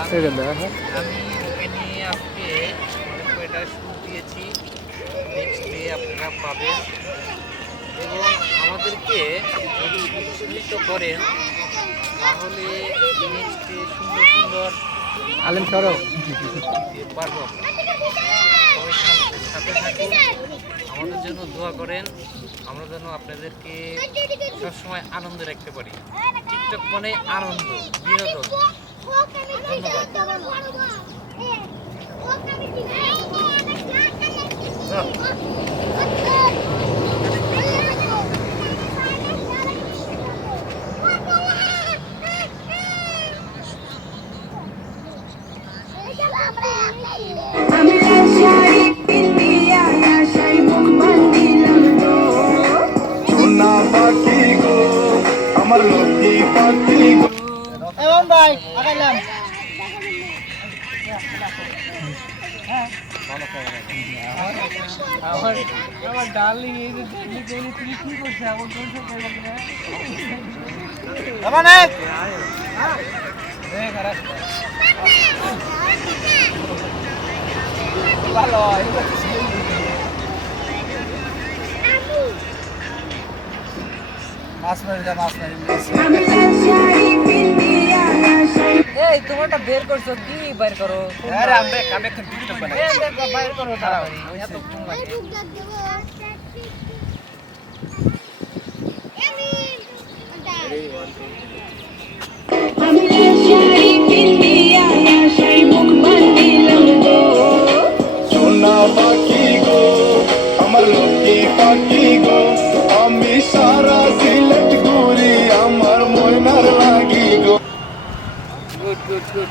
আমি ওকে নিয়ে আজকে অনেক কয়টা শুট দিয়েছি, নেক্সট ডে আপনারা পাবেন। এবং আমাদেরকে যদি উৎসাহিত করেন তাহলে নেক্সট ডে সুন্দর সুন্দর আলেম সরব দিতে পারবো। সবাই সাথে থাকুন, আমাদের জন্য দোয়া করেন, আমরা যেন আপনাদেরকে সবসময় আনন্দে রাখতে পারি। টিকটক মানে আনন্দ, বিনোদন। আমার লক্ষ্মী পাখি গো এবং ভাই আগাইলাম আমার ডার্লিং এই যে দেখলি তুমি কি করছো এমন করছো ভালো মাছ মারি এই তোমারটা বের করছো কি বের করো আরে আমরা কামে একটু টিকটক বানাই এই দেখো বের করো তাড়াতাড়ি এত কোন লাগে সোনা পাখি গো আমার লক্ষ্মী পাখি গো আমি সারা সিলেট ঘুরি আমার ময়নার লাগি গো গুড গুড গুড